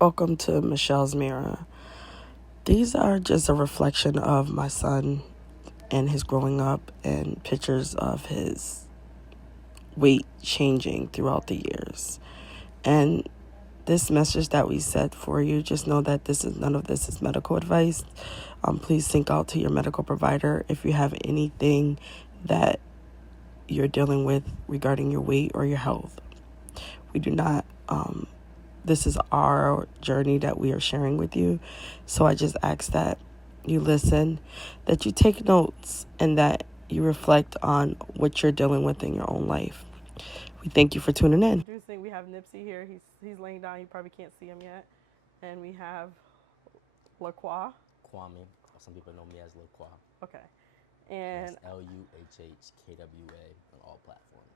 Welcome to Michelle's Mirror. These are just a reflection of my son and his growing up and pictures of his weight changing throughout the years. And this message that we set for you, just know that none of this is medical advice. Please sync out to your medical provider if you have anything that you're dealing with regarding your weight or your health. We do not this is our journey that we are sharing with you. So I just ask that you listen, that you take notes, and that you reflect on what you're dealing with in your own life. We thank you for tuning in. Introducing, we have Nipsey here. He's laying down. You probably can't see him yet. And we have LaQua. Kwame. Some people know me as Lil Kwa. Okay. And That's LUHHKWA on all platforms.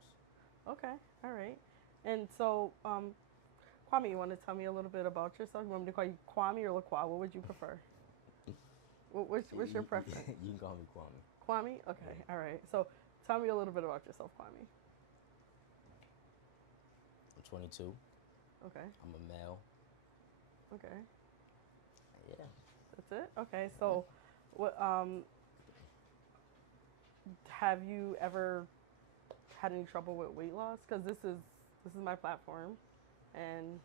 okay, all right. And so, Kwame, you want to tell me a little bit about yourself? You want me to call you Kwame or LaQua? What would you prefer? What's your preference? You can call me Kwame. Kwame? Okay, all right. So, tell me a little bit about yourself, Kwame. I'm 22. Okay. I'm a male. Okay. Yeah. That's it. Okay. So, what have you ever had any trouble with weight loss? Because this is my platform, and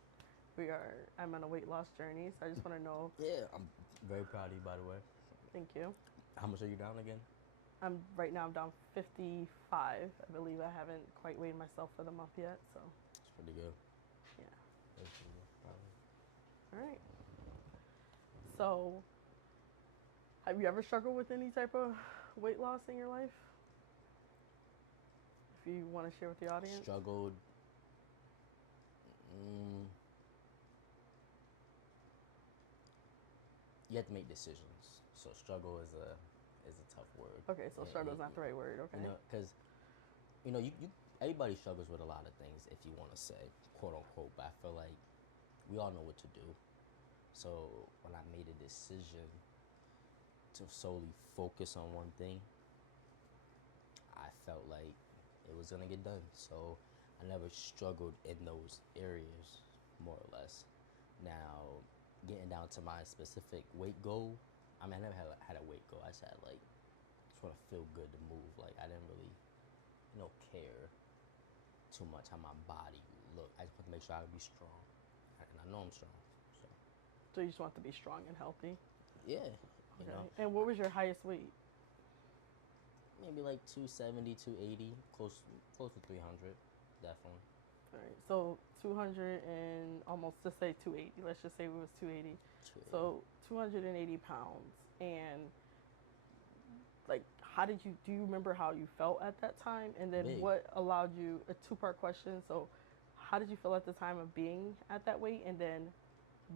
I'm on a weight loss journey. So I just want to know. Yeah, I'm very proud of you, by the way. Thank you. How much are you down again? I'm down 55. I believe I haven't quite weighed myself for the month yet. So It's pretty good. yeah. That's pretty good. All right. So have you ever struggled with any type of weight loss in your life? If you want to share with the audience. Struggled. Mm, you have to make decisions. So struggle is a tough word. Okay, so struggle is not the right word. Okay. Because you everybody struggles with a lot of things, if you want to say, quote unquote. But I feel like we all know what to do. So when I made a decision to solely focus on one thing, I felt like it was gonna get done. So I never struggled in those areas, more or less. Now, getting down to my specific weight goal, I mean, I never had a weight goal. I just had like, just want to feel good to move. Like I didn't really, care too much how my body looked. I just want to make sure I would be strong, and I know I'm strong. So So you just want to be strong and healthy. yeah, Okay. And what was your highest weight? maybe like 270, 280, close to 300, definitely. All right. So 200 and almost just say 280. Let's just say it was 280. 280. So 280 pounds. And like, how did you? Do you remember how you felt at that time? And then Big. what allowed you? A two-part question. So, how did you feel at the time of being at that weight? And then,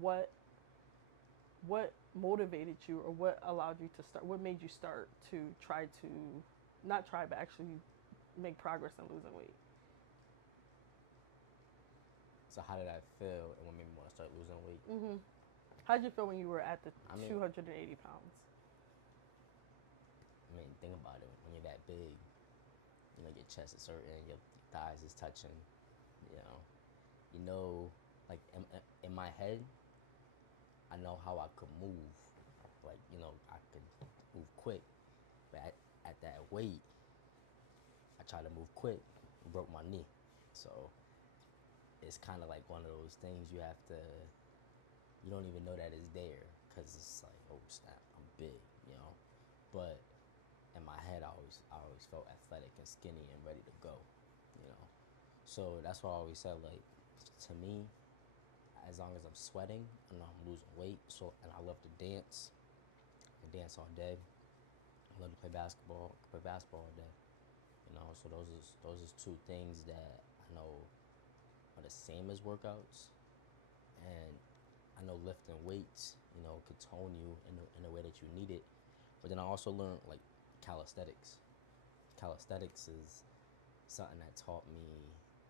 what what motivated you, or what allowed you to start? What made you start to try to, not try, but actually make progress in losing weight? So how did I feel, and what made me want to start losing weight? How did you feel when you were at the I mean, 280 pounds? think about it. When you're that big, your chest is hurting, your thighs is touching. You know, you know, like in my head, I know how I could move. Like I could move quick, but at that weight, I tried to move quick, and broke my knee. So it's kind of like one of those things you have to. You don't even know that it's there because it's like, oh snap, I'm big. But in my head, I always felt athletic and skinny and ready to go. So that's why I always said, like, to me, as long as I'm sweating, I know I'm losing weight. So, and I love to dance. I dance all day. I love to play basketball. I can play basketball all day. So those is two things that I know are the same as workouts, and I know lifting weights, could tone you in the way that you need it. But then I also learned like calisthenics. Calisthenics is something that taught me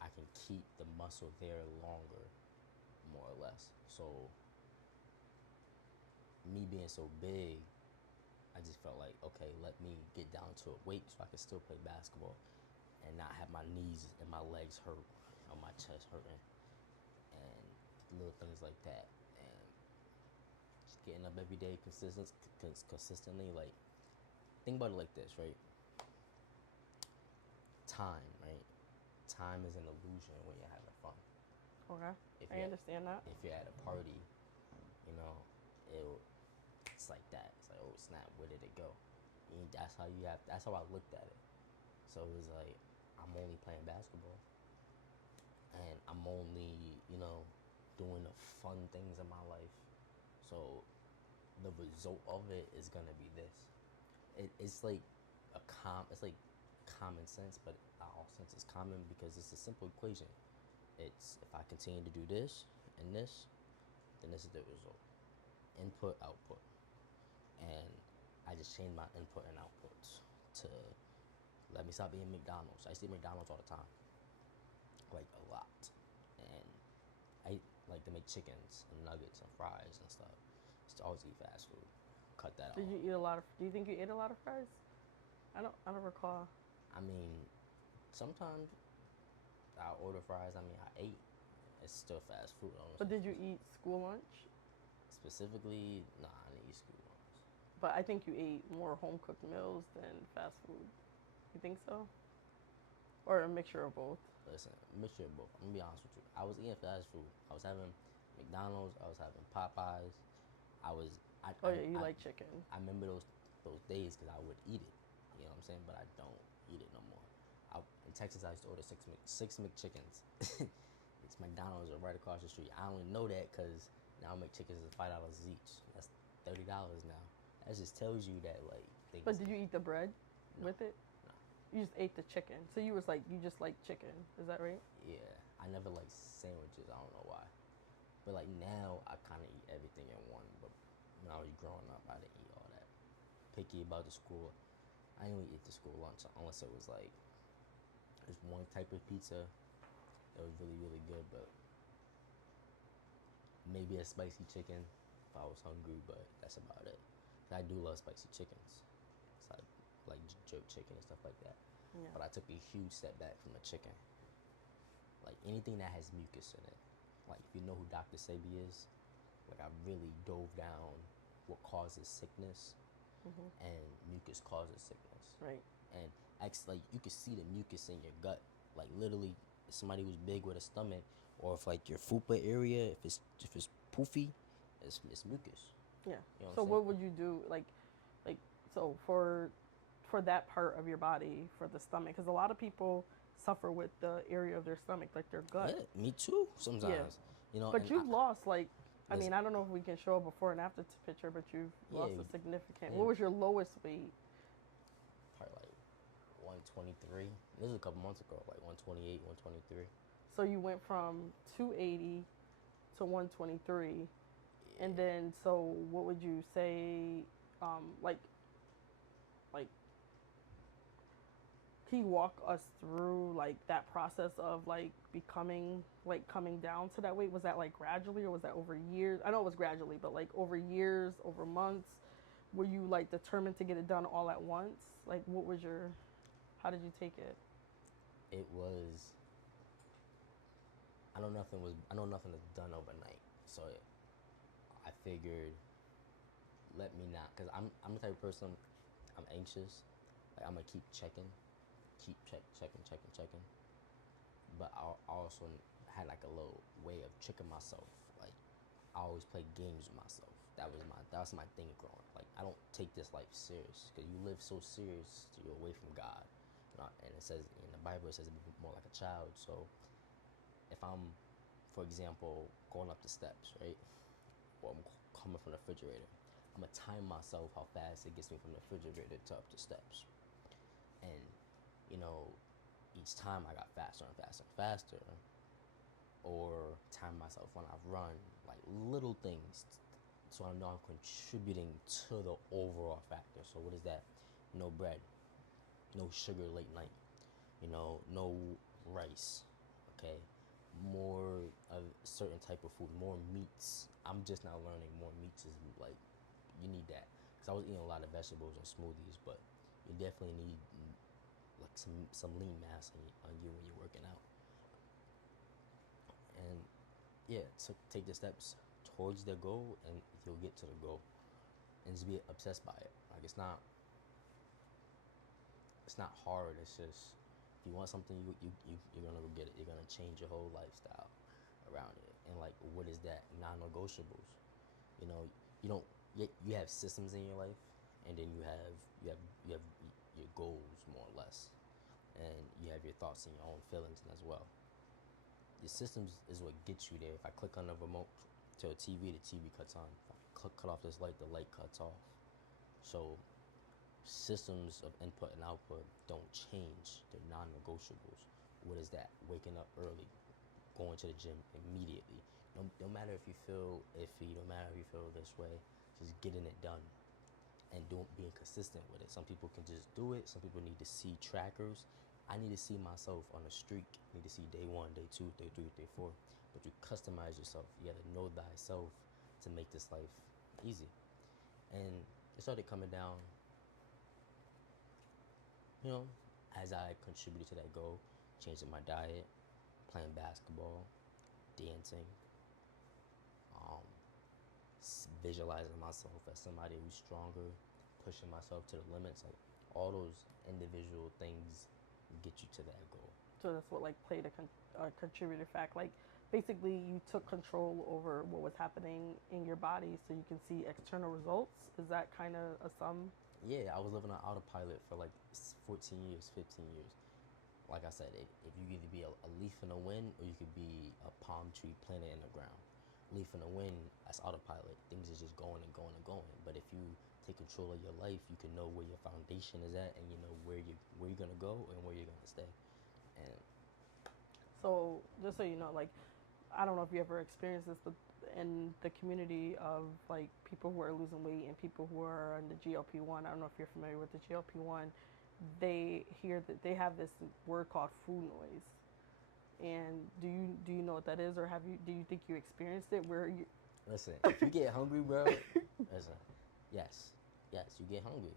I can keep the muscle there longer, more or less. So me being so big, I just felt like, okay, let me get down to a weight so I can still play basketball and not have my knees and my legs hurt or my chest hurting and little things like that. getting up every day consistently, like, think about it like this, right? Time, right? Time is an illusion when you're having fun. Okay. If I you're understand that. if you're at a party, you know, it's like that. It's like, oh snap, where did it go? And that's how you have. That's how I looked at it. So it was like, I'm only playing basketball, and I'm only, doing the fun things in my life. So the result of it is gonna be this. It's like it's like common sense, but not all sense is common because it's a simple equation. It's if I continue to do this and this, then this is the result. Input, output. And I just changed my input and outputs to let me stop eating McDonald's. I used to eat McDonald's all the time. Like a lot. And I like to make chickens and nuggets and fries and stuff. Just always eat fast food. Cut that Did off. you eat a lot of? Do you think you ate a lot of fries? I don't recall. I mean, sometimes I order fries. I mean, I ate. It's still fast food. But did you eat school lunch? Specifically, nah, I didn't eat school lunch. But I think you ate more home cooked meals than fast food. You think so? Or a mixture of both? Listen, mixture of both. I'm gonna be honest with you. I was eating fast food. I was having McDonald's. I was having Popeyes. I was. Oh yeah, you like chicken. I remember those days because I would eat it. You know what I'm saying? But I don't eat it no more. In Texas, I used to order six McChickens. It's McDonald's right across the street. I only know that because now McChickens is $5 each. That's $30 now. That just tells you that like things. But did you eat the bread No. with it? No. You just ate the chicken. So you just like chicken. Is that right? Yeah, I never liked sandwiches. I don't know why. But like now, I kind of eat everything in one. But when I was growing up, I didn't eat all that. Picky about the school. I didn't really eat the school lunch unless it was like there's one type of pizza that was really really good, but maybe a spicy chicken if I was hungry. But that's about it. I do love spicy chickens. So I like jerk chicken and stuff like that. Yeah. But I took a huge step back from the chicken. Like anything that has mucus in it. Like if you know who Dr. Sebi is, like I really dove down what causes sickness, and mucus causes sickness. Right. And actually, like you can see the mucus in your gut. Like literally, somebody who's big with a stomach, or if like your fupa area, if it's poofy, it's mucus. Yeah. You know So what what would you do like so for that part of your body, for the stomach, because a lot of people suffer with the area of their stomach, like their gut. Yeah, me too. Sometimes, But you've lost like, I listen. mean, I don't know if we can show a before and after picture, but you've lost Yeah, a significant. yeah. What was your lowest weight? Probably like 123. This was a couple months ago, like 128, 123. So you went from 280 to 123, and then so what would you say? Like, can you walk us through like that process of like becoming like coming down to that weight? Was that like gradually or was that over years? I know it was gradually, but like over years, over months. Were you like determined to get it done all at once? Like, what was your? How did you take it? It was. I know nothing is done overnight. So I figured, let me not, because I'm the type of person, I'm anxious. Like I'm gonna keep checking. But I also had like a little way of tricking myself. Like I always play games with myself. That's my thing growing up. Like I don't take this life serious because you live so serious, you're away from God. And it says in the Bible, it says to be more like a child. So if I'm, for example, going up the steps, right, or I'm coming from the refrigerator, I'm gonna time myself how fast it gets me from the refrigerator to up the steps. And each time I got faster and faster and faster, or time myself when I run, like little things, so I know I'm contributing to the overall factor. So what is that? No bread, no sugar late night, no rice, okay? More of a certain type of food, more meats. I'm just now learning more meats is like, you need that. Because I was eating a lot of vegetables and smoothies, but you definitely need like some lean mass on you when you're working out. And yeah, take the steps towards their goal, and you'll get to the goal. And just be obsessed by it. Like it's not hard. It's just if you want something, you're gonna go get it. You're gonna change your whole lifestyle around it. And like, what is that? Non-negotiables. You know, you don't. You have systems in your life, and then you have your goals more or less, and you have your thoughts and your own feelings as well. Your systems is what gets you there. If I click on the remote to a TV, the TV cuts on. If I cut off this light, the light cuts off. So systems of input and output don't change. They're non-negotiables. What is that? Waking up early, going to the gym immediately. No matter if you feel iffy, no matter if you feel this way, just getting it done and being consistent with it. Some people can just do it. Some people need to see trackers. I need to see myself on a streak. I need to see day 1, day 2, day 3, day 4. But you customize yourself. You gotta know thyself to make this life easy. And it started coming down, you know, as I contributed to that goal, changing my diet, playing basketball, dancing, visualizing myself as somebody who's stronger, pushing myself to the limits. Like all those individual things get you to that goal. So that's what like played a contributor fact. Like basically, you took control over what was happening in your body, so you can see external results. Is that kind of a sum? Yeah, I was living on autopilot for like 14 years, 15 years. Like I said, if you could either be a leaf in the wind or you could be a palm tree planted in the ground. Leaf in the wind, that's autopilot. Things are just going and going and going. But if you take control of your life, you can know where your foundation is at, and you know where you're gonna go and where you're gonna stay. And so, just so you know, like, I don't know if you ever experienced this, but in the community of like people who are losing weight and people who are on the GLP-1, I don't know if you're familiar with the GLP-1, they hear that they have this word called food noise. And do you know what that is, or do you think you experienced it where you? Listen, if you get hungry, bro, listen, yes, you get hungry.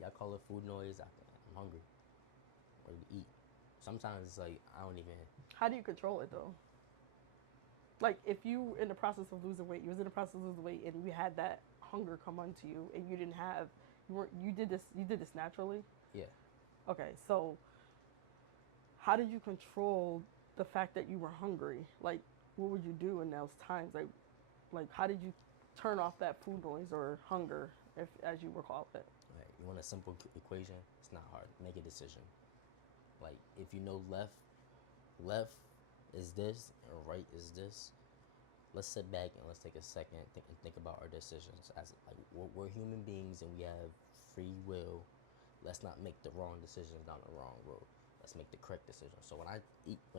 Y'all call it food noise. I'm hungry. What to eat? Sometimes it's like I don't even. How do you control it though? Like if you in the process of losing weight, you was in the process of losing weight, and you had that hunger come onto you, and you did this naturally. Yeah. Okay, so how did you control the fact that you were hungry? Like, what would you do in those times? Like how did you turn off that food noise or hunger, if as you recall it? Right. You want a simple equation? It's not hard. Make a decision. Like if you know left is this and right is this. Let's sit back and let's take a second and think about our decisions. As like we're human beings and we have free will. Let's not make the wrong decisions down the wrong road. Let's make the correct decision. So when I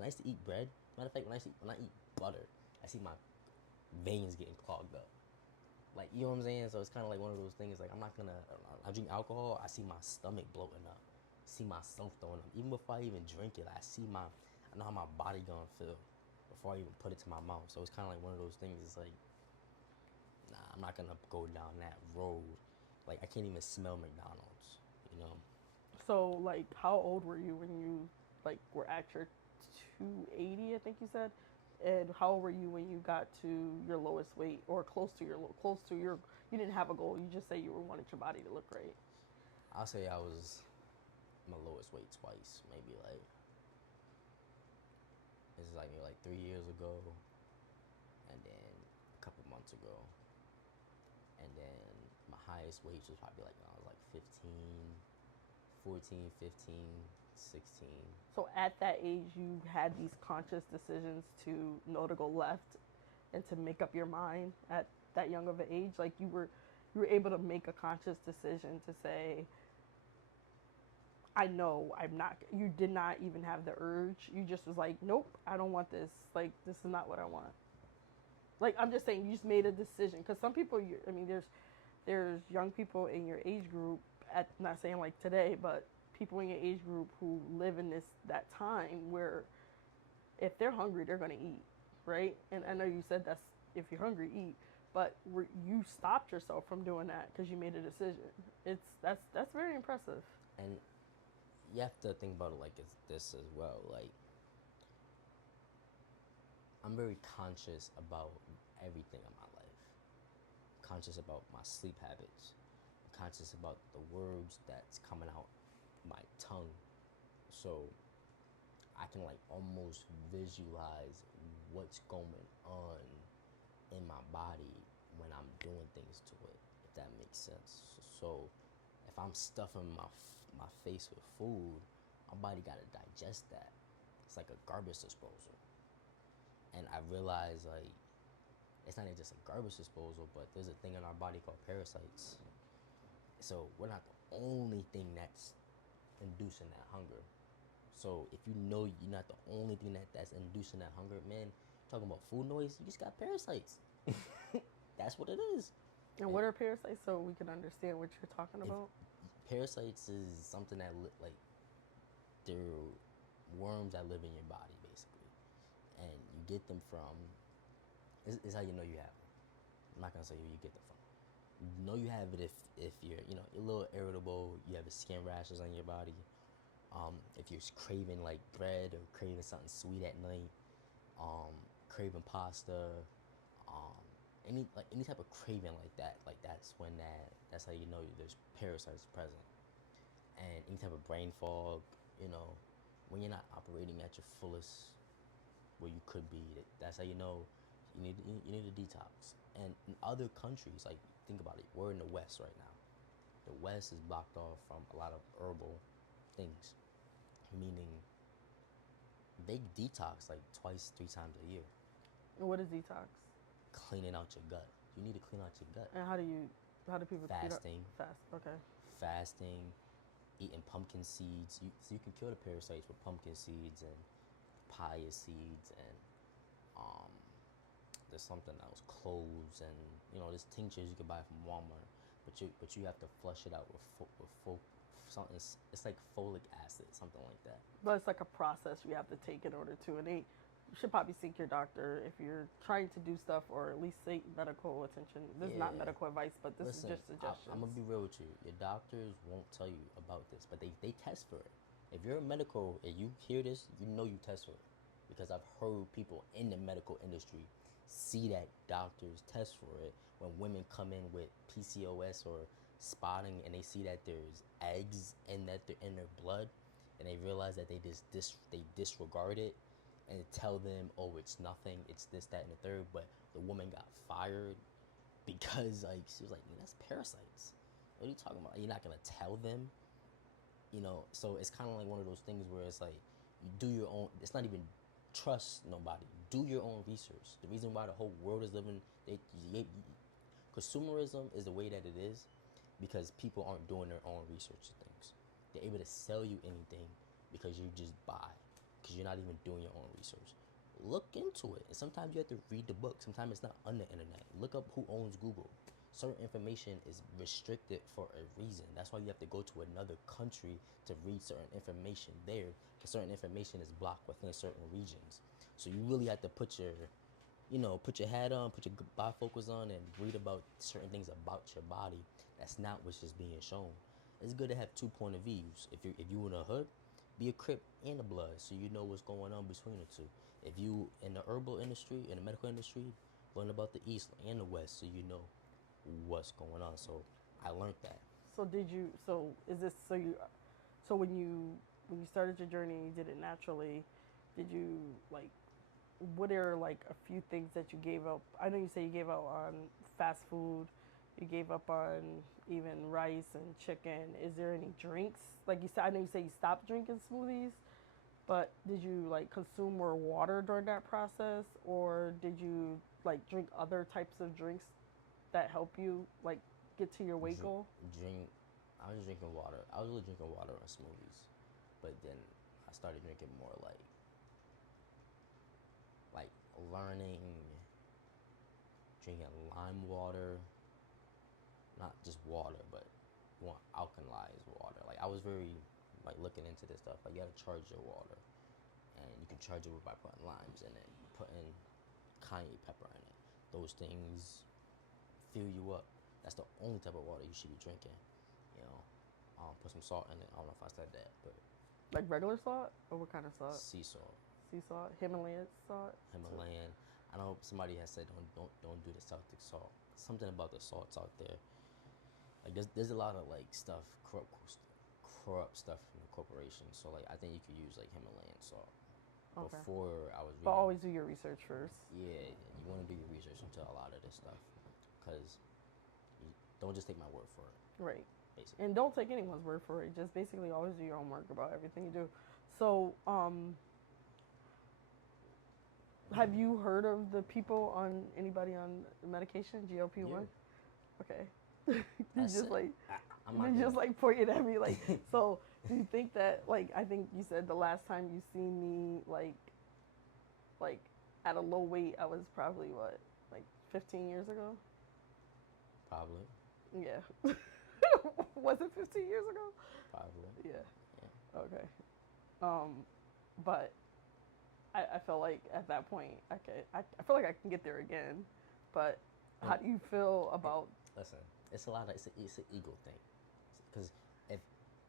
used to eat bread, matter of fact, when I eat butter, I see my veins getting clogged up. Like, you know what I'm saying? So it's kind of like one of those things. Like I drink alcohol, I see my stomach bloating up, see myself throwing up. Even before I even drink it, I know how my body gonna feel before I even put it to my mouth. So it's kind of like one of those things. It's like, nah, I'm not gonna go down that road. Like I can't even smell McDonald's, you know. So like how old were you when you like were at your 280, I think you said? And how old were you when you got to your lowest weight, or close to your you didn't have a goal, you just say you wanted your body to look great? I'll say I was my lowest weight twice, maybe like this is like maybe like 3 years ago, and then a couple months ago, and then my highest weight was probably like when I was like 14, 15, 16. So at that age, you had these conscious decisions to know to go left and to make up your mind at that young of an age. Like you were able to make a conscious decision to say, I know I'm not. You did not even have the urge. You just was like, nope, I don't want this. Like this is not what I want. Like I'm just saying, you just made a decision. Because some people, I mean, there's young people in your age group. Not saying like today, but people in your age group who live in that time where if they're hungry, they're gonna eat, right? And I know you said that's if you're hungry, eat, but you stopped yourself from doing that because you made a decision. That's very impressive. And you have to think about it like it's this as well. Like I'm very conscious about everything in my life. Conscious about my sleep habits. Conscious about the words that's coming out my tongue. So I can like almost visualize what's going on in my body when I'm doing things to it, if that makes sense. So if I'm stuffing my face with food, my body gotta digest that. It's like a garbage disposal. And I realize like it's not even just a garbage disposal, but there's a thing in our body called parasites. So we're not the only thing that's inducing that hunger. So if you know you're not the only thing that's inducing that hunger, man, talking about food noise, you just got parasites. That's what it is. And what are parasites, so we can understand what you're talking about? Parasites is something that like they're worms that live in your body basically, and you get them from. It's how you know you have it. I'm not gonna say where you get them from. You know you have it if you're you're a little irritable, you have skin rashes on your body. If you're craving like bread or craving something sweet at night, craving pasta, any type of craving like that's how you know there's parasites present. And any type of brain fog, when you're not operating at your fullest where you could be, that's how you know you need a detox. And in other countries, like think about it, we're in the West right now. The West is blocked off from a lot of herbal things, meaning they detox like twice, 3 times a year. And what is detox? Cleaning out your gut. You need to clean out your gut. And how do people Fasting. Okay. Fasting, eating pumpkin seeds. So you can kill the parasites with pumpkin seeds and papaya seeds, and there's something else, cloves, and there's tinctures you can buy from Walmart. But you have to flush it out with something. It's like folic acid, something like that. But it's like a process you have to take in order to, and you should probably seek your doctor if you're trying to do stuff, or at least seek medical attention. This is not medical advice, but this is just suggestions. I'm gonna be real with you. Your doctors won't tell you about this, but they test for it. If you're a medical and you hear this, you know you test for it, because I've heard people in the medical industry see that doctors test for it when women come in with PCOS or spotting, and they see that there's eggs in their blood, and they realize that they disregard it and tell them, oh, it's nothing, it's this, that, and the third. But the woman got fired because like she was like, that's parasites. What are you talking about? You're not gonna tell them, So it's kind of like one of those things where it's like you do your own. It's not even trust nobody. Do your own research. The reason why the whole world is living, consumerism is the way that it is because people aren't doing their own research of things. They're able to sell you anything because you just buy, because you're not even doing your own research. Look into it. And sometimes you have to read the book. Sometimes it's not on the internet. Look up who owns Google. Certain information is restricted for a reason. That's why you have to go to another country to read certain information there, because certain information is blocked within certain regions. So you really have to put your hat on, put your bifocals on, and read about certain things about your body. That's not what's just being shown. It's good to have 2 point of views. If you in a hood, be a Crip and a Blood, so you know what's going on between the two. If you in the herbal industry, in the medical industry, learn about the East and the West, so you know what's going on. So I learned that. So so when you started your journey, you did it naturally. Did you like? What are like a few things that you gave up? I know you say you gave up on fast food. You gave up on even rice and chicken. Is there any drinks? Like you said, I know you say you stopped drinking smoothies, but did you like consume more water during that process, or did you like drink other types of drinks that help you like get to your weight goal? I was drinking water. I was really drinking water on smoothies, but then I started drinking more like learning, drinking lime water, not just water, but more alkalized water. Like I was very looking into this stuff. Like you gotta charge your water, and you can charge it by putting limes in it, putting cayenne pepper in it. Those things fill you up. That's the only type of water you should be drinking. Put some salt in it. I don't know if I said that, but like regular salt, or what kind of salt? sea salt. Sea salt, Himalayan salt. Himalayan. I know somebody has said don't do the Celtic salt. Something about the salts out there. Like there's a lot of like stuff corrupt stuff from the corporation. So like I think you could use like Himalayan salt. Okay. Before I was reading, But always do your research first. yeah, you want to do your research into a lot of this stuff, because don't just take my word for it. Right. Basically. And don't take anyone's word for it. Just basically always do your own work about everything you do. So, have you heard of the people on anybody on medication, GLP-1? Okay. You just like you just like pointed at me like, so do you think that, like, I think you said the last time you seen me like at a low weight, I was probably what, like 15 years ago? Probably. Yeah. Was it 15 years ago? Probably. Yeah. Okay. But I feel like at that point I feel like I can get there again. But how do you feel about? Listen, it's an ego thing, because if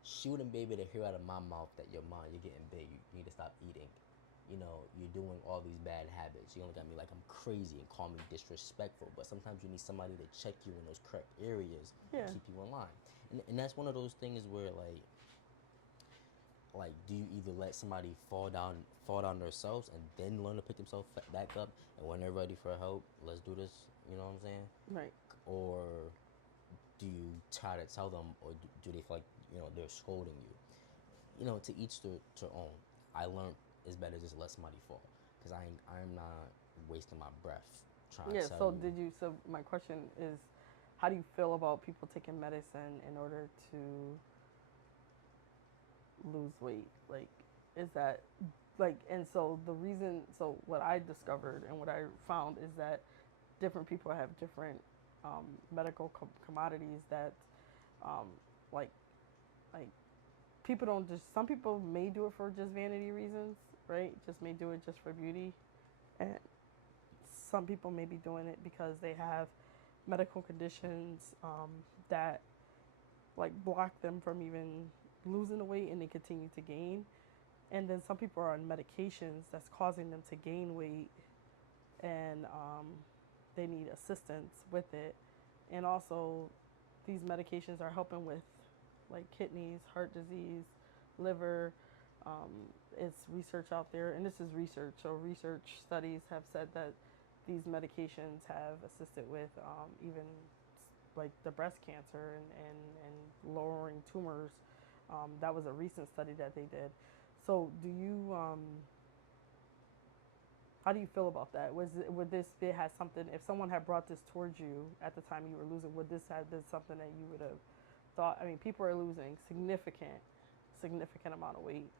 she wouldn't be able to hear out of my mouth that you're getting big, you need to stop eating. You know, you're doing all these bad habits. You only got me like I'm crazy and call me disrespectful. But sometimes you need somebody to check you in those correct areas and keep you in line. And that's one of those things where like do you either let somebody fall down themselves and then learn to pick themselves back up, and when they're ready for help, let's do this. You know what I'm saying? Right. Or do you try to tell them, or do they feel like they're scolding you? You know, to each their own. I learned it's better just let somebody fall, because I'm not wasting my breath trying to tell you. So my question is, how do you feel about people taking medicine in order to lose weight? Like, is that like, and so the reason, so what I discovered and what I found is that different people have different medical commodities that like people don't just, some people may do it for just vanity reasons, right? Just may do it just for beauty. And some people may be doing it because they have medical conditions that like block them from even losing the weight, and they continue to gain. And then some people are on medications that's causing them to gain weight, and they need assistance with it. And also these medications are helping with like kidneys, heart disease, liver. It's research out there, and this is research. So research studies have said that these medications have assisted with even like the breast cancer and lowering tumors. That was a recent study that they did. So do you, how do you feel about that? Would this be, has something, if someone had brought this towards you at the time you were losing, would this have been something that you would have thought? I mean, people are losing significant amount of weight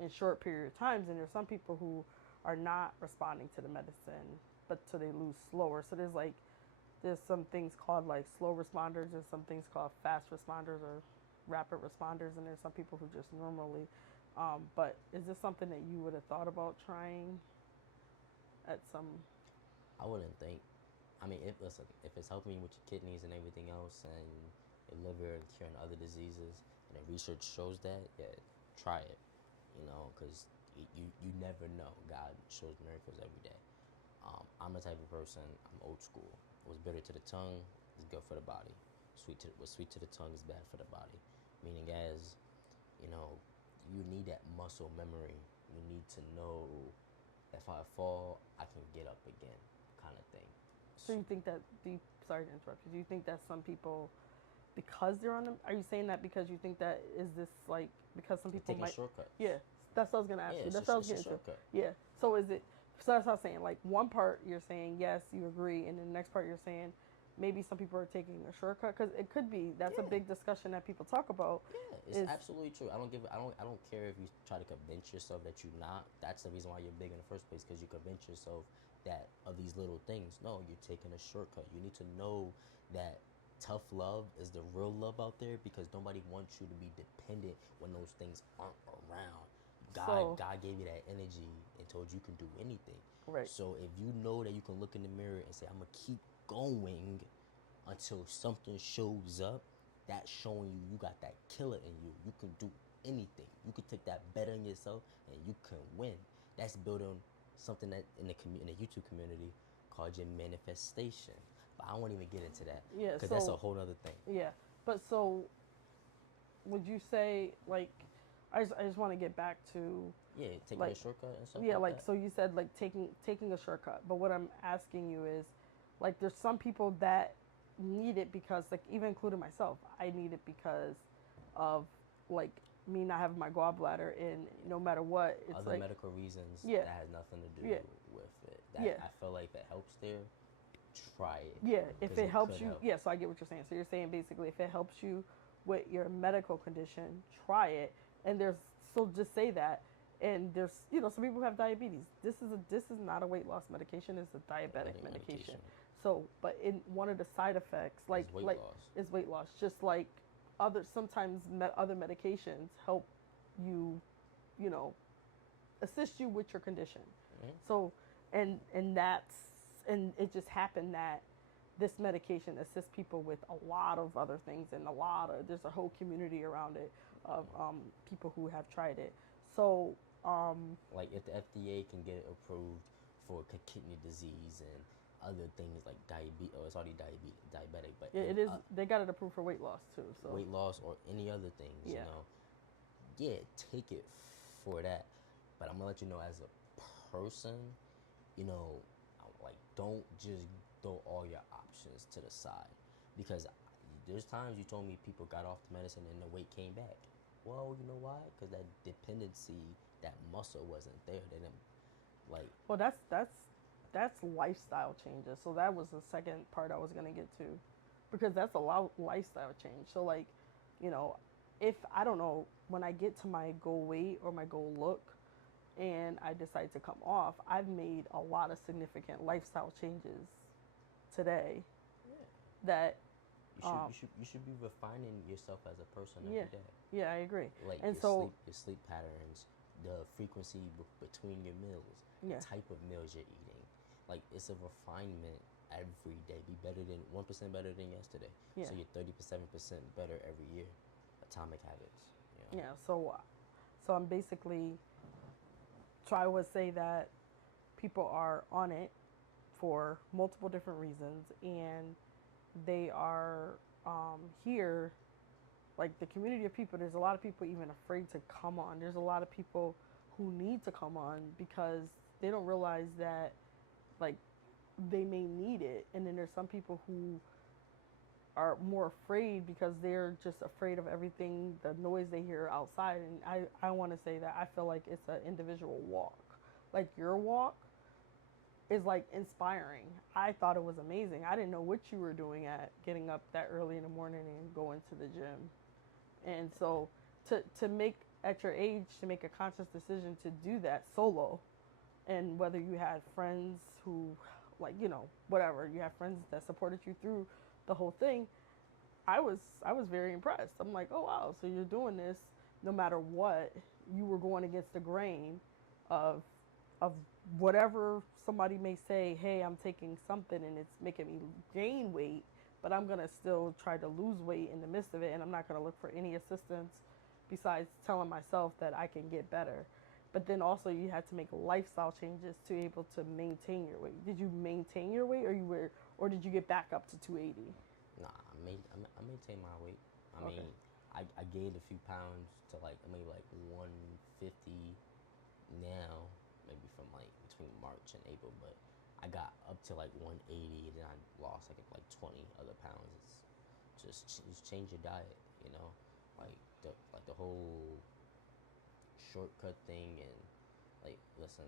in short period of times, and there's some people who are not responding to the medicine, but so they lose slower. So there's some things called like slow responders, there's some things called fast responders or rapid responders, and there's some people who just normally. But is this something that you would have thought about trying at some? I wouldn't think. I mean, if it's helping you with your kidneys and everything else, and your liver and curing other diseases, and the research shows that, yeah, try it. You know, because you never know. God shows miracles every day. I'm the type of person. I'm old school. What's bitter to the tongue is good for the body. What's sweet to the tongue is bad for the body. Meaning, as you know, you need that muscle memory. You need to know, if I fall, I can get up again, kind of thing. So you think that, sorry to interrupt you, do you think that some people, because they're on them, are you saying that because you think that, is this like, because some people might. Shortcuts. Yeah, that's what I was going to ask you. That's what I was getting to. Yeah. So is it, so that's what I was saying, like one part you're saying, yes, you agree, and then the next part you're saying, maybe some people are taking a shortcut, because it could be, that's a big discussion that people talk about. Yeah, it's absolutely true. I don't care if you try to convince yourself that you're not. That's the reason why you're big in the first place, because you convince yourself that of these little things. No, you're taking a shortcut. You need to know that tough love is the real love out there, because nobody wants you to be dependent when those things aren't around. God gave you that energy and told you can do anything. Right. So if you know that you can look in the mirror and say, I'm gonna keep going until something shows up, that's showing you got that killer in you. You can do anything. You can take that bet on yourself and you can win. That's building something that in the YouTube community called your manifestation. But I won't even get into that Yeah. because that's a So whole other thing. yeah, but so would you say like I just want to get back to Yeah, taking like a shortcut and stuff yeah, like like that. so you said like taking a shortcut, but what I'm asking you is like there's some people that need it because like even including myself, I need it because of like me not having my gallbladder, and no matter what it's Other like medical reasons yeah, that has nothing to do yeah, with it. That yeah, I feel like if it helps there, try it yeah, if because it it helps could you, help. yeah, so I get what you're saying. So you're saying basically if it helps you with your medical condition, try it. And there's so just say that. And there's some people have diabetes. This is not a weight loss medication. It's a diabetic Diabetic medication. medication So, but in one of the side effects, is weight loss. is weight loss. Just like sometimes other medications help you, you know, assist you with your condition. Hmm. So, and it just happened that this medication assists people with a lot of other things, and there's a whole community around it of people who have tried it. So Like if the FDA can get it approved for kidney disease and other things like diabetes, oh, it's already diabetic, but yeah, in it is. They got it approved for weight loss too. So weight loss or any other things, yeah, yeah, take it for that. But I'm gonna let you know as a person, you know, like don't just throw all your options to the side because there's times you told me people got off the medicine and the weight came back. Well, you know why? Because that dependency, that muscle wasn't there. They didn't like. well that's lifestyle changes. So that was the second part I was gonna get to, because that's a lifestyle change. So like, you know, if I don't know when I get to my goal weight or my goal look, and I decide to come off, I've made a lot of significant lifestyle changes today Yeah, that you should be refining yourself as a person yeah, every day. yeah, I agree. Like And so your sleep patterns, the frequency between your meals, the yeah, type of meals you're eating. Like it's a refinement every day. Be better than 1% better than yesterday. yeah, So you're 37% better every year. Atomic habits. yeah. So I'm basically try would say that people are on it for multiple different reasons, and they are here, like the community of people. There's a lot of people even afraid to come on. There's a lot of people who need to come on because they don't realize that like they may need it, and then there's some people who are more afraid because they're just afraid of everything, the noise they hear outside. And I want to say that I feel like it's an individual walk. Like your walk is like inspiring. I thought it was amazing. I didn't know what you were doing at getting up that early in the morning and going to the gym. And so to make at your age to make a conscious decision to do that solo, and whether you had friends who like whatever, you have friends that supported you through the whole thing, I was very impressed. I'm like, oh wow, so you're doing this no matter what. You were going against the grain of of whatever somebody may say. Hey, I'm taking something and it's making me gain weight, but I'm gonna still try to lose weight in the midst of it, and I'm not gonna look for any assistance besides telling myself that I can get better. But then also you had to make lifestyle changes to be able to maintain your weight. Did you maintain your weight, or did you get back up to 280? Nah, I maintain my weight. I Okay. mean, I gained a few pounds to like maybe like 150 now, maybe from like between March and April, but I got up to like 180 and then I lost like 20 other pounds. It's just change your diet, you know, like the whole shortcut thing and like listen,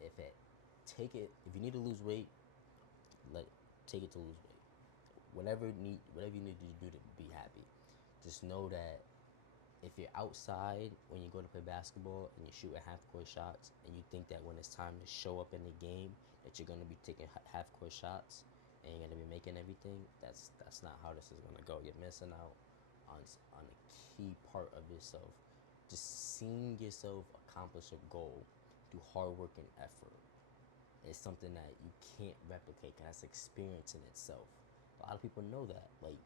if it take it if you need to lose weight, let take it to lose weight. Whatever you need to do to be happy. Just know that if you're outside when you go to play basketball and you're shooting half court shots and you think that when it's time to show up in the game that you're gonna be taking half court shots and you're gonna be making everything, that's not how this is gonna go. You're missing out on a key part of yourself. Just seeing yourself accomplish a goal through hard work and effort is something that you can't replicate. 'Cause that's experience in itself. A lot of people know that. Like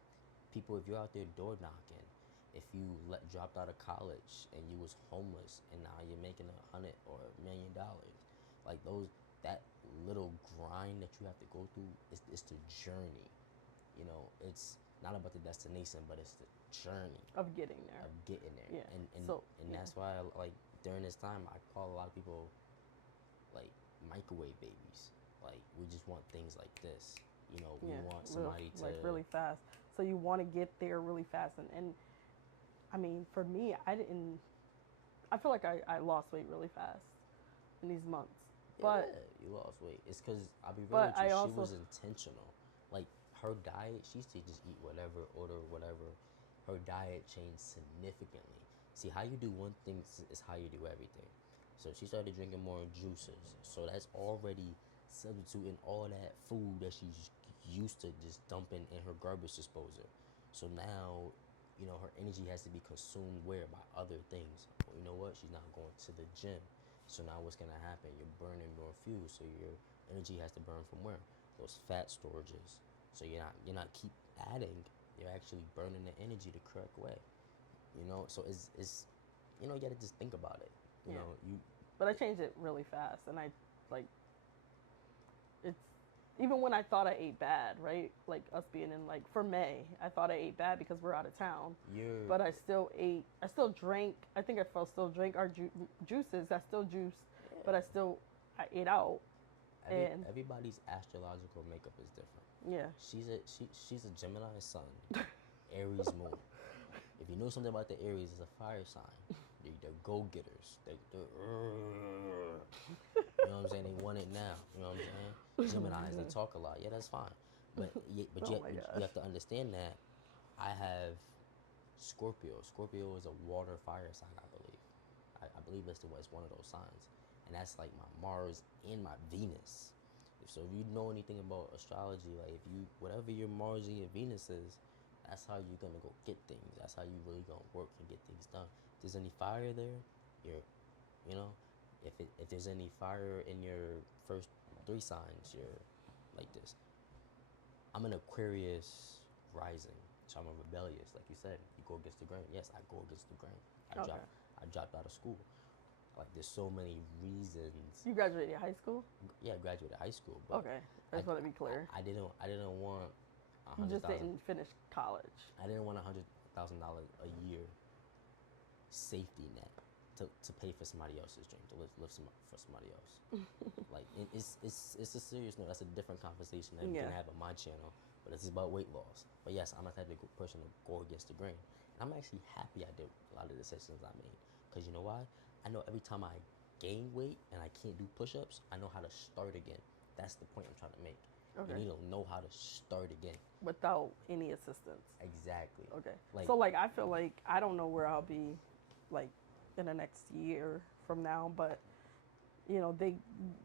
people, if you're out there door knocking, if you dropped out of college and you was homeless and now you're making $100 or $1 million, Like that little grind that you have to go through is the journey. You know, it's not about the destination, but it's the journey Of getting there. of getting there. Yeah. And So, and yeah. that's why like during this time I call a lot of people like microwave babies. Like we just want things like this. You know, we want somebody to like really fast. So you want to get there really fast, and I mean, for me, I didn't. I feel like I lost weight really fast in these months, but yeah, you lost weight. It's because I'll be real but with you. I She also was intentional. Like her diet, she used to just eat whatever, order whatever. Her diet changed significantly. See, how you do one thing is how you do everything. So she started drinking more juices. So that's already substituting all that food that she's used to just dumping in her garbage disposal. So now, you know, her energy has to be consumed where by other things. Well, you know what? She's not going to the gym. So now what's gonna happen? You're burning more fuel. So your energy has to burn from where? Those fat storages. So you're not keep adding. You're actually burning the energy the correct way. You know, so it's you know, you gotta just think about it. You Yeah. know, you but I changed it really fast, and I like it's even when I thought I ate bad, right? Like us being in like for May, I thought I ate bad because we're out of town. you're But I still ate. I still drank. I think I still drank our juices. I still juiced, but I ate out. And everybody's astrological makeup is different. yeah, She's a Gemini sun, Aries moon. If you know something about the Aries, it's a fire sign. They're go getters. You know what I'm saying? They want it now. You know what I'm saying? Geminis, they talk a lot. Yeah, that's fine. But oh my you gosh, have to understand that I have Scorpio. Scorpio is a water fire sign, I believe. I believe it's one of those signs, and that's like my Mars and my Venus. So if you know anything about astrology, like if you whatever your Mars and your Venus is, that's how you're gonna go get things. That's how you really gonna work and get things done. If there's any fire there, you're, you know, if there's any fire in your first three signs, you're like this. I'm an Aquarius rising, so I'm a rebellious. Like you said, you go against the grain. Yes, I go against the grain. okay. I dropped out of school. Like there's so many reasons. You graduated high school? Yeah, I graduated high school, but Okay, I just want to be clear. I didn't want You just 100,000. didn't finish college. I didn't want $100,000 a year safety net to pay for somebody else's dream, to live for somebody else. Like it's a serious note. That's a different conversation that we Yeah. can have on my channel. But it's about weight loss. But yes, I'm a type of person to go against the grain. And I'm actually happy I did a lot of the decisions I made. Because you know why? I know every time I gain weight and I can't do push-ups, I know how to start again. That's the point I'm trying to make. Okay. You need to know how to start again. Without any assistance. Exactly. Okay. Like, So like I feel like I don't know where I'll be like in the next year from now, but you know, they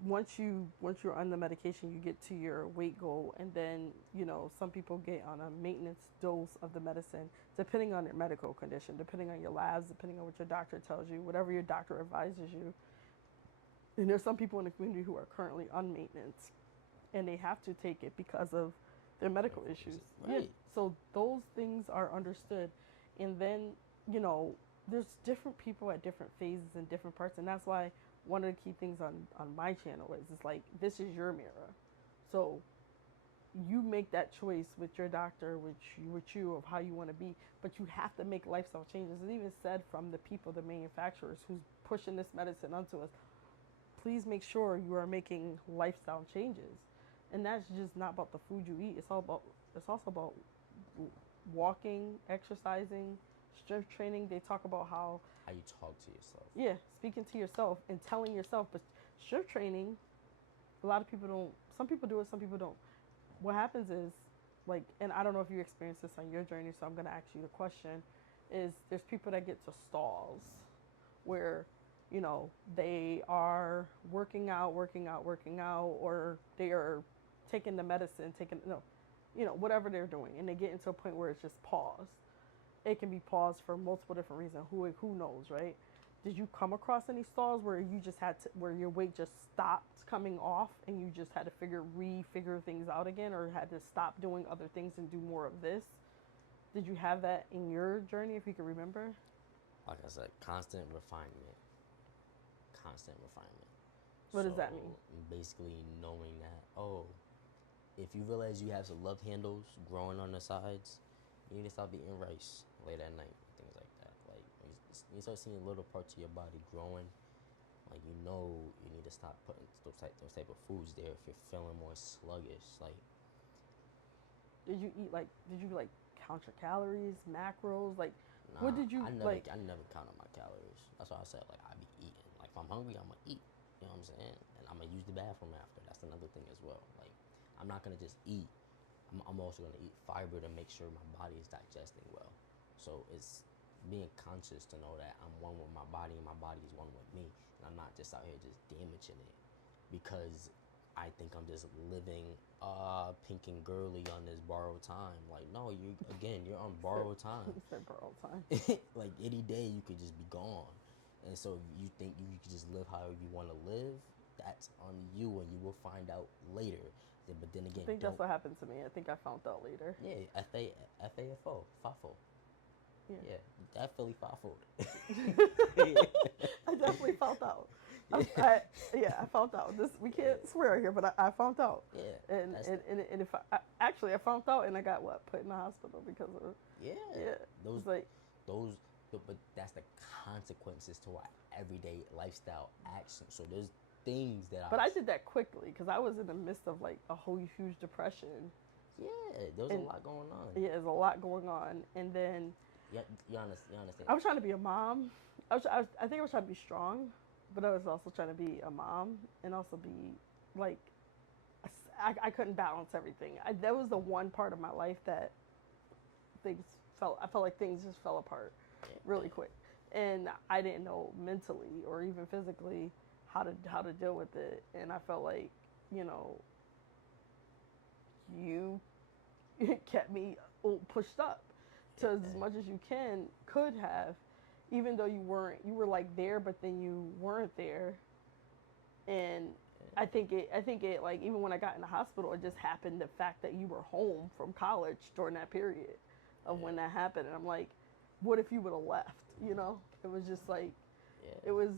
once you're on the medication, you get to your weight goal, and then you know some people get on a maintenance dose of the medicine depending on their medical condition, depending on your labs, depending on what your doctor tells you, whatever your doctor advises you. And there's some people in the community who are currently on maintenance, and they have to take it because of their medical issues. Right. Yeah. So those things are understood, and then you know there's different people at different phases and different parts, and that's why one of the key things on my channel is it's like this is your mirror. So you make that choice with your doctor, with you of how you want to be, but you have to make lifestyle changes. It's even said from the people, the manufacturers who's pushing this medicine onto us, please make sure you are making lifestyle changes. And that's just not about the food you eat. It's also about walking, exercising, strength training. They talk about how you talk to yourself. yeah, speaking to yourself and telling yourself. But strength training, a lot of people don't. Some people do it, some people don't. What happens is, like, and I don't know if you experienced this on your journey, so I'm gonna ask you the question: is there's people that get to stalls where, you know, they are working out, or they are taking the medicine, whatever they're doing, and they get into a point where it's just paused. It can be paused for multiple different reasons. Who knows, right? Did you come across any stalls where you just where your weight just stopped coming off and you just had to refigure things out again, or had to stop doing other things and do more of this? Did you have that in your journey, if you can remember? Like I said, constant refinement. Constant refinement. What does So that mean? basically knowing that, oh, if you realize you have some love handles growing on the sides, you need to stop eating rice late at night, things like that. Like you start seeing little parts of your body growing, like you need to stop putting those type of foods there if you're feeling more sluggish. Like Did you like count your calories, macros? Like, what nah, did you like? I never counted my calories. That's why I said like I be eating. Like if I'm hungry, I'm gonna eat. You know what I'm saying? And I'm gonna use the bathroom after. That's another thing as well. Like I'm not gonna just eat. I'm also gonna eat fiber to make sure my body is digesting well. So it's being conscious to know that I'm one with my body and my body is one with me, and I'm not just out here just damaging it because I think I'm just living pink and girly on this borrowed time. Like no, you're on borrowed time. Said borrowed time. Like any day you could just be gone. And so if you think you could just live however you want to live, that's on you, and you will find out later. But then again, I think that's what happened to me. I think I found out later. Yeah, FAFO, FAFO. Yeah, Yeah, definitely FAFO. I definitely found out. I found out. This we can't swear here, but I found out. Yeah, and if I found out, and I got put in the hospital because of yeah. Those like those, but that's the consequences to our everyday lifestyle actions. So there's things that But I did that quickly because I was in the midst of like a whole huge depression. Yeah, there's a lot going on. Yeah, there's a lot going on, and then you understand. I was trying to be a mom. I think I was trying to be strong, but I was also trying to be a mom and also be like I couldn't balance everything. That was the one part of my life that I felt like things just fell apart really quick, and I didn't know mentally or even physically how to deal with it. And I felt like, you kept me pushed up to as much as you could have, even though you were like there, but then you weren't there. And I think it like, even when I got in the hospital, it just happened, the fact that you were home from college during that period of when that happened. And I'm like, what if you would have left? It was just like, it was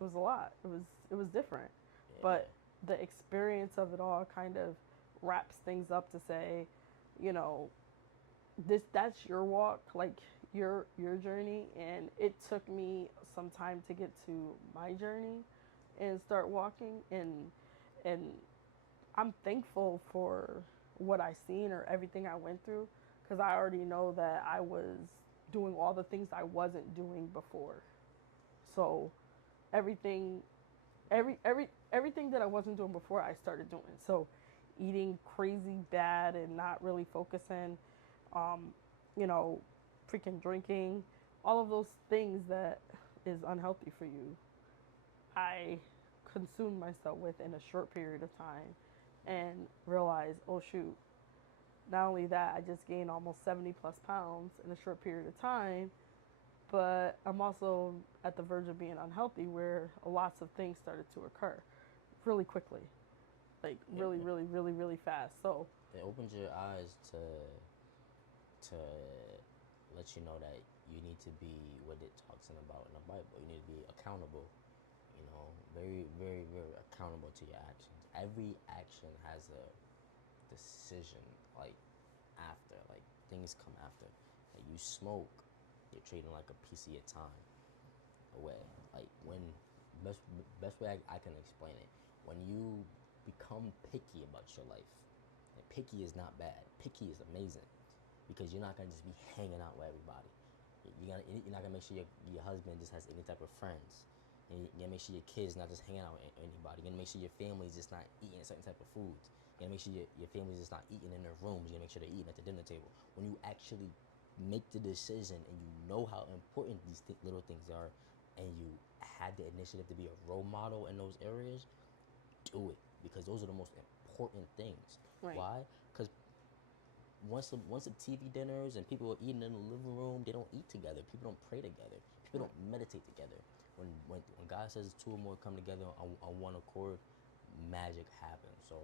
a lot. It was different. But the experience of it all kind of wraps things up to say, that's your walk, like your journey. And it took me some time to get to my journey and start walking, and I'm thankful for what I seen or everything I went through, because I already know that I was doing all the things I wasn't doing before. So everything that I wasn't doing before, I started doing. So eating crazy bad and not really focusing, freaking drinking, all of those things that is unhealthy for you, I consumed myself with in a short period of time, and realized, oh shoot, not only that, I just gained almost 70 plus pounds in a short period of time, but I'm also at the verge of being unhealthy, where lots of things started to occur really quickly, like really, really, really, really fast. So it opens your eyes to let you know that you need to be what it talks about in the Bible. You need to be accountable. Very, very, very accountable to your actions. Every action has a decision, like after, like things come after. Like you smoke, you're trading like a piece of your time away. Like when best way I can explain it, when you become picky about your life, and picky is not bad. Picky is amazing, because you're not gonna just be hanging out with everybody. You're not gonna make sure your husband just has any type of friends. And you're gonna make sure your kids not just hanging out with anybody. You're gonna make sure your family's just not eating certain type of foods. You're gonna make sure your family's just not eating in their rooms. You're gonna make sure they're eating at the dinner table. When you actually make the decision and you know how important these little things are, and you have the initiative to be a role model in those areas, do it, because those are the most important things. Right. Why? Because once the TV dinners and people are eating in the living room, they don't eat together. People don't pray together. People don't meditate together. When God says two or more come together on one accord, magic happens. So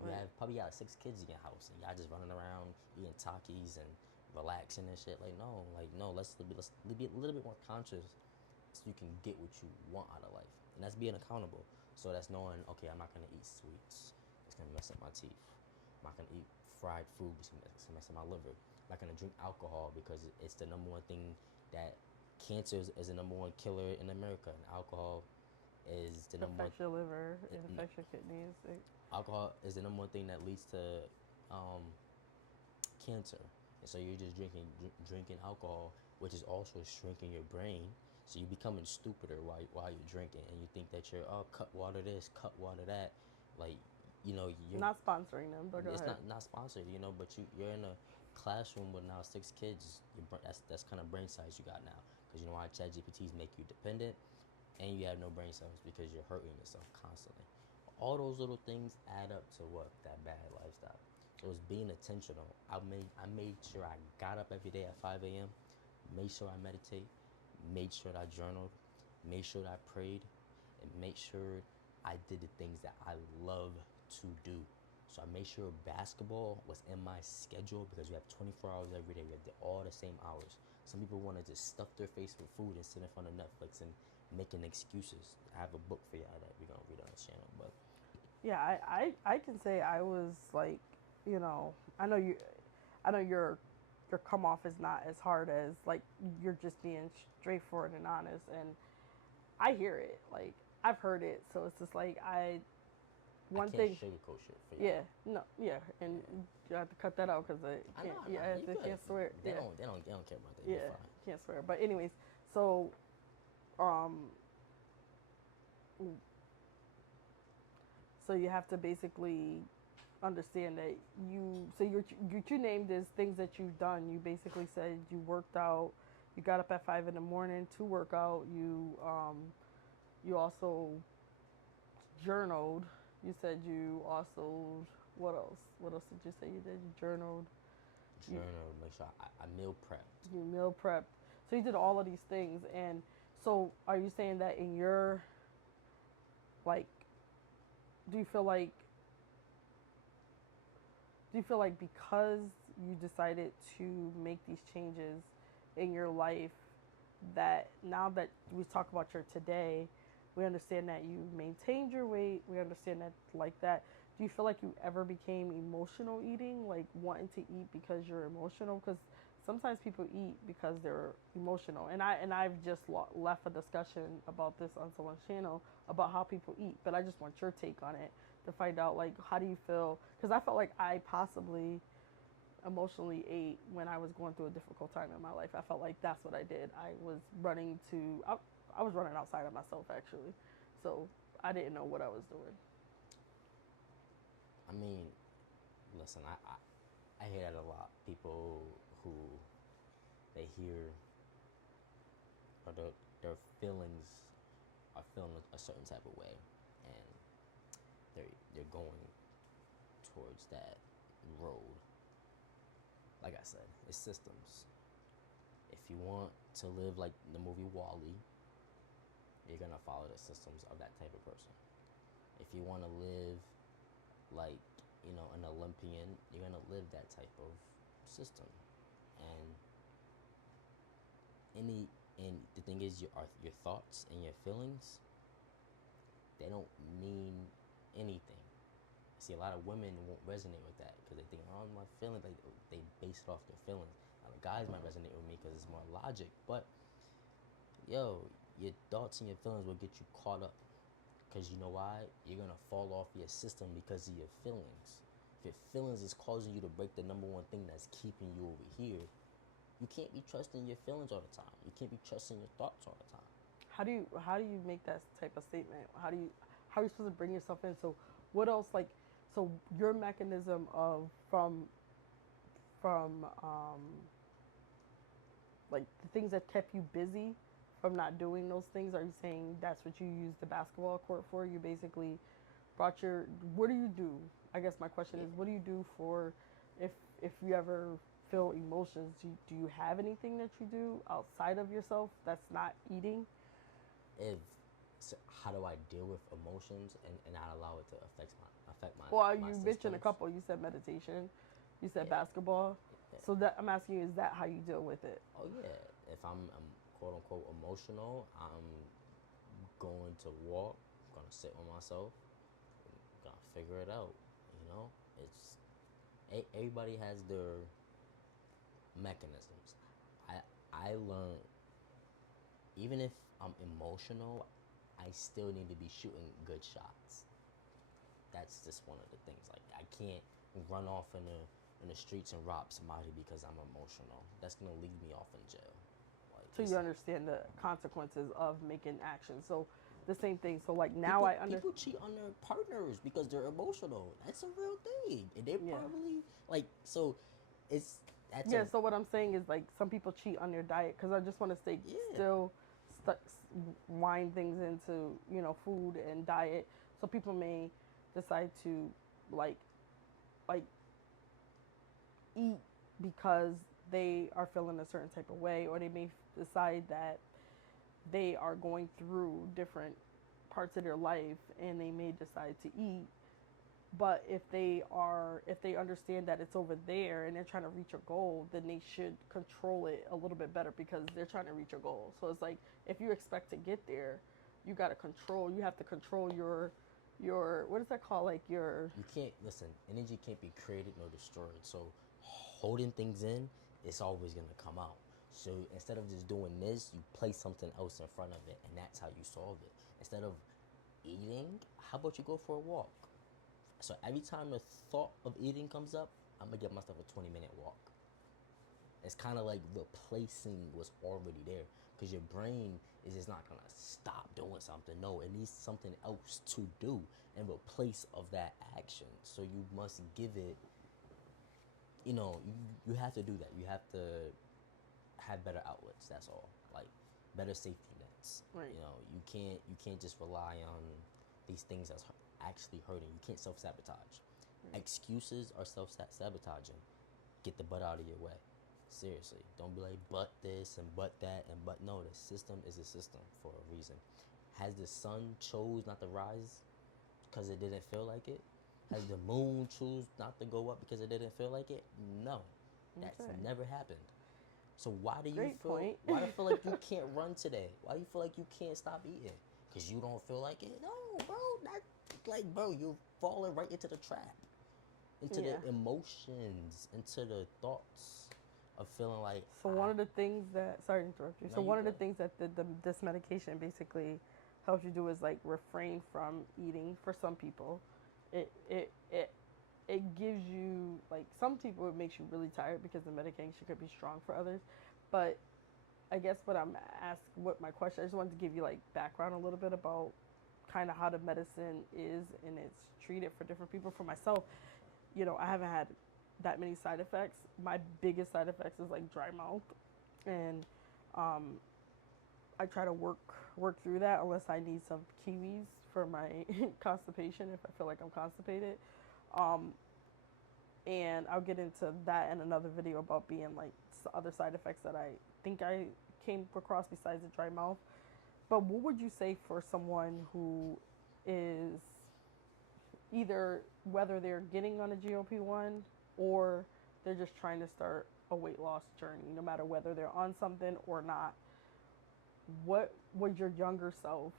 you probably got 6 kids in your house, and y'all just running around eating Takis and relaxing and shit. Like no, let's be a little bit more conscious, so you can get what you want out of life, and that's being accountable. So that's knowing, okay, I'm not gonna eat sweets. It's gonna mess up my teeth. I'm not gonna eat fried food. It's gonna mess up my liver. I'm not gonna drink alcohol because it's the number one thing that cancer is the number one killer in America, and alcohol is the It number one. affects your liver. It No, affects your kidneys. alcohol is the number one thing that leads to cancer. And so you're just drinking alcohol, which is also shrinking your brain. So you're becoming stupider while you're drinking, and you think that you're, oh, cut water this, cut water that, like, you're Not sponsoring them, but go it's ahead. not sponsored, but you're in a classroom with now 6 kids. That's kind of brain size you got now, because you know why ChatGPTs make you dependent, and you have no brain cells because you're hurting yourself constantly. All those little things add up to what that bad lifestyle. So it's being intentional. I made sure I got up every day at 5 a.m. Made sure I meditate. Made sure that I journaled. Made sure that I prayed, and made sure I did the things that I love to do. So I made sure basketball was in my schedule because we have 24 hours every day. We have all the same hours. Some people want to just stuff their face with food and sit in front of Netflix and making excuses. I have a book for y'all that we're gonna read on the channel, but Yeah, I can say I was like, I know your come off is not as hard as like you're just being straightforward and honest, and I hear it. Like I've heard it, so it's just like I one can't thing. sugarcoat shit for y'all. Yeah, no, yeah, and you have to cut that out because I I can't. know, Yeah, you they good. can't swear. They Yeah, don't care about that. yeah, You're fine. can't swear. But anyways, so um, so you have to basically understand that you named as things that you've done. You basically said you worked out, you got up at 5 in the morning to work out. You also journaled. You said you also, what else? What else did you say you did? You journaled. Journal, make sure I meal prepped. You meal prepped. So you did all of these things, and so are you saying that in your like, do you feel like because you decided to make these changes in your life, that now that we talk about your today, we understand that you maintained your weight, we understand that like that, do you feel like you ever became emotional eating, like wanting to eat because you're emotional? Because sometimes people eat because they're emotional, and I've just left a discussion about this on someone's channel about how people eat, but I just want your take on it to find out, like, how do you feel? Because I felt like I possibly emotionally ate when I was going through a difficult time in my life. I felt like that's what I did. I was I was running outside of myself, actually. So I didn't know what I was doing. I mean, listen, I hear that a lot. People who they hear or their feelings are feeling a certain type of way, and they're going towards that road. Like I said, it's systems. If you want to live like the movie Wall-E, you're gonna follow the systems of that type of person. If you want to live like, an Olympian, you're gonna live that type of system. And and the thing is, your thoughts and your feelings, they don't mean anything. See, a lot of women won't resonate with that because they think, oh, my feelings, like they base it off their feelings. Now, the guys might resonate with me because it's more logic, but yo, your thoughts and your feelings will get you caught up. Because you know why? You're going to fall off your system because of your feelings. If your feelings is causing you to break the number one thing that's keeping you over here, you can't be trusting your feelings all the time. You can't be trusting your thoughts all the time. How do you make that type of statement? How are you supposed to bring yourself in? So what else, like, so your mechanism of from like the things that kept you busy from not doing those things, are you saying that's what you use the basketball court for? You basically brought your, what do you do? I guess my question is, what do you do for if you ever feel emotions? Do you have anything that you do outside of yourself that's not eating? If so, how do I deal with emotions and not allow it to affect my Well, my you mentioned a systems? couple. You said meditation, you said Yeah. basketball. Yeah. So that I'm asking you, is that how you deal with it? Oh yeah. If I'm quote unquote emotional, I'm going to walk, gonna sit with myself. I'm gonna figure it out. You know, it's everybody has their mechanisms. I learned, even if I'm emotional, I still need to be shooting good shots. That's just one of the things. Like, I can't run off in the streets and rob somebody because I'm emotional. That's gonna lead me off in jail. Like, So you understand the consequences of making actions. So the same thing. So like now people cheat on their partners because they're emotional. That's a real thing, and they're probably like so. It's that's yeah. So what I'm saying is like some people cheat on their diet because I just want to stay still wind things into food and diet. So people may decide to like like eat because they are feeling a certain type of way, or they may decide that they are going through different parts of their life and they may decide to eat. But if they understand that it's over there and they're trying to reach a goal, then they should control it a little bit better because they're trying to reach a goal. So it's like if you expect to get there, you have to control your what is that called? Like your You can't listen. Energy can't be created nor destroyed. So holding things in, it's always gonna come out. So instead of just doing this, you place something else in front of it, and that's how you solve it. Instead of eating, how about you go for a walk? So every time the thought of eating comes up, I'm gonna give myself a 20-minute walk. It's kind of like replacing what's already there, because your brain is just not gonna stop doing something. No, it needs something else to do in replace of that action. So you must give it. You have to do that. You have to have better outlets. That's all. Like better safety nets. Right. You can't just rely on these things that's actually hurting. You can't self-sabotage. Excuses are self-sabotaging. Get the butt out of your way. Seriously, don't be like but this and but that and but no. The system is a system for a reason. Has the sun chose not to rise because it didn't feel like it? Has the moon chose not to go up because it didn't feel like it? No, that's never happened. So why do you feel like you can't run today? Why do you feel like you can't stop eating? Because you don't feel like it? No, bro. Bro, you're falling right into the trap, into the emotions, into the thoughts of feeling like. So one of the things that sorry to interrupt you. So one of the things that this medication basically helps you do is like refrain from eating. For some people, it gives you like some people it makes you really tired because the medication could be strong for others, but I guess what my question I just wanted to give you like background a little bit about kind of how the medicine is and it's treated for different people. For myself, I haven't had that many side effects. My biggest side effects is like dry mouth, and I try to work through that unless I need some kiwis for my constipation if I feel like I'm constipated. And I'll get into that in another video about being like other side effects that I think I came across besides the dry mouth. But what would you say for someone who is either whether they're getting on a GLP-1 or they're just trying to start a weight loss journey, no matter whether they're on something or not? What would your younger self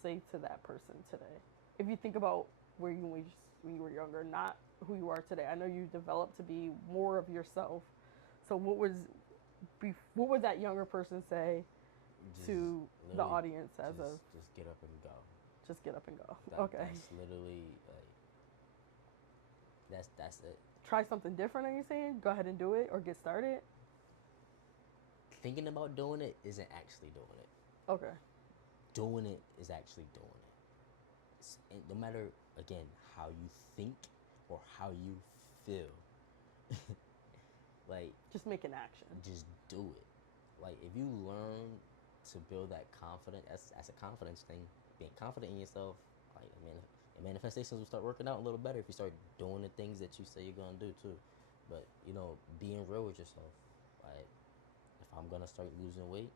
say to that person today? If you think about where you were when you were younger, not who you are today. I know you developed to be more of yourself. So what would that younger person say to the audience just get up and go. Just get up and go. Okay. That's literally like that's it. Try something different, are you saying? Go ahead and do it or get started? Thinking about doing it isn't actually doing it. Okay. Doing it is actually doing it. And no matter, again, how you think or how you feel, like just make an action. Just do it. Like if you learn to build that confidence, that's a confidence thing. Being confident in yourself, like manifestations will start working out a little better if you start doing the things that you say you're gonna do too. But being real with yourself. Like if I'm gonna start losing weight,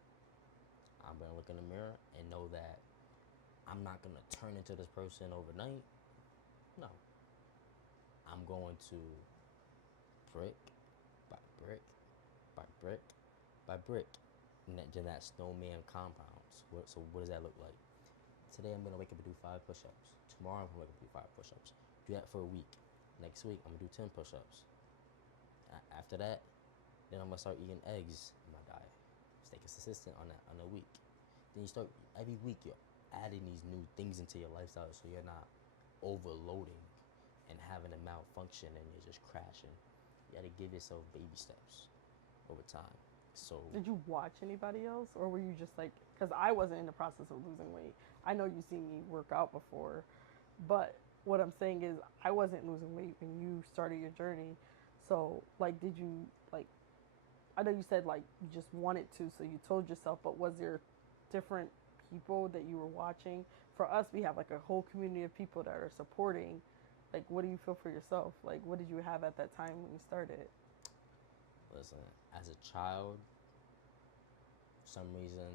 I'm gonna look in the mirror and know that I'm not gonna turn into this person overnight. No. I'm going to brick by brick by brick by brick. And then that snowman compounds. So what does that look like? today I'm gonna wake up and do 5 push-ups. Tomorrow I'm gonna wake up and do 5 push-ups. Do that for a week. Next week I'm gonna do 10 push-ups. After that, then I'm gonna start eating eggs in my diet. Stay consistent on that on a week. Then you start every week you're adding these new things into your lifestyle so you're not overloading and having a malfunction and you're just crashing. You gotta give yourself baby steps over time. So Did you watch anybody else, or were you just like? Because I wasn't in the process of losing weight. I know you see me work out before, but what I'm saying is I wasn't losing weight when you started your journey. So like, did you like? I know you said like you just wanted to, so you told yourself. But was there different people that you were watching? For us, we have like a whole community of people that are supporting. Like, what do you feel for yourself? Like, what did you have at that time when you started? listen, as a child, for some reason,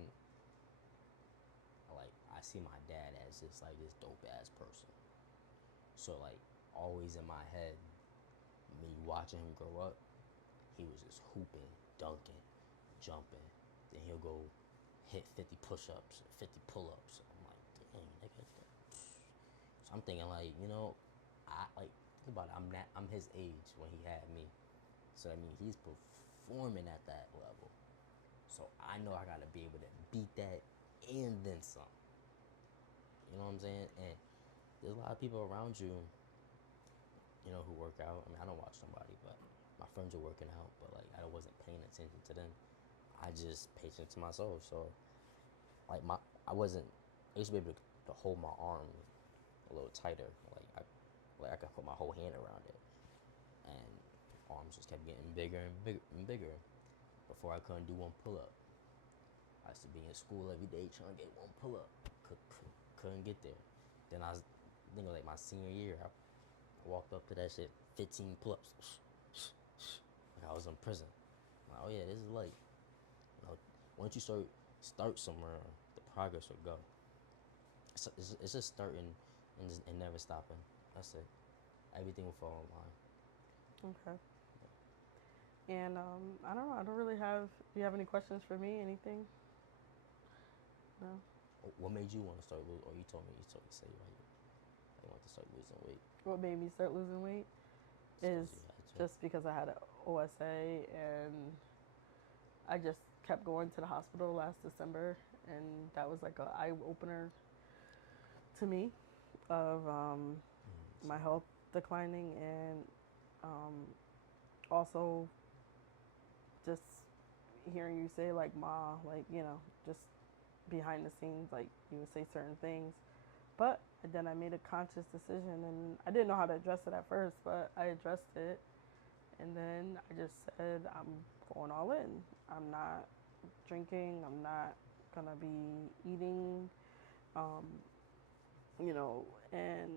like I see my dad as just like this dope ass person. So like always in my head, me watching him grow up, he was just hooping, dunking, jumping. Then he'll go hit 50 push-ups, 50 pull-ups. I'm like, dang, nigga. So I'm thinking like, I like think about it. I'm his age when he had me. So I mean, he's performing at that level. So I know I gotta be able to beat that and then some. You know what I'm saying? And there's a lot of people around you, who work out. I mean, I don't watch somebody, but my friends are working out, but like I wasn't paying attention to them. I just paid attention to myself. So like I used to be able to hold my arm a little tighter. I could put my whole hand around it, and arms just kept getting bigger and bigger and bigger. Before I couldn't do one pull up. I used to be in school every day trying to get one pull up. Couldn't get there. Then I think like my senior year, I walked up to that shit, 15 pull ups. Like I was in prison. I'm like, oh yeah, this is like, once you start somewhere, the progress will go. It's just starting and never stopping. That's it. Everything will fall in line. Okay. And I don't know. I don't really have. Do you have any questions for me? Anything? No. What made you want to start losing? Or you told me you say you want to start losing weight. What made me start losing weight is just because I had an OSA, and I just kept going to the hospital last December, and that was like an eye opener to me of my health declining, and also just hearing you say like ma, like just behind the scenes, like you would say certain things, but then I made a conscious decision, and I didn't know how to address it at first, but I addressed it, and then I just said I'm going all in. I'm not drinking. I'm not gonna be eating, and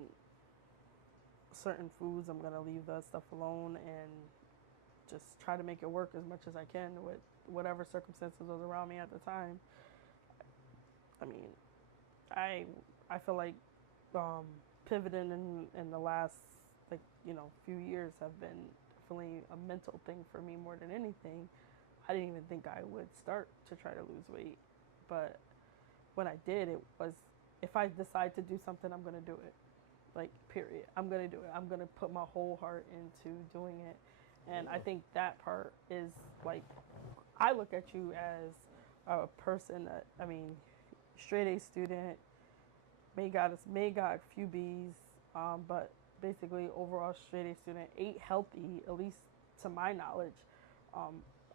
certain foods I'm gonna leave that stuff alone and just try to make it work as much as I can with whatever circumstances was around me at the time. I mean, I feel like pivoting in the last few years have been definitely a mental thing for me more than anything. I didn't even think I would start to try to lose weight, but when I did, it was if I decide to do something, I'm gonna do it. Like period. I'm gonna do it. I'm gonna put my whole heart into doing it, and I think that part is like I look at you as a person that straight A student, may got a few B's, but basically overall straight A student, ate healthy, at least to my knowledge.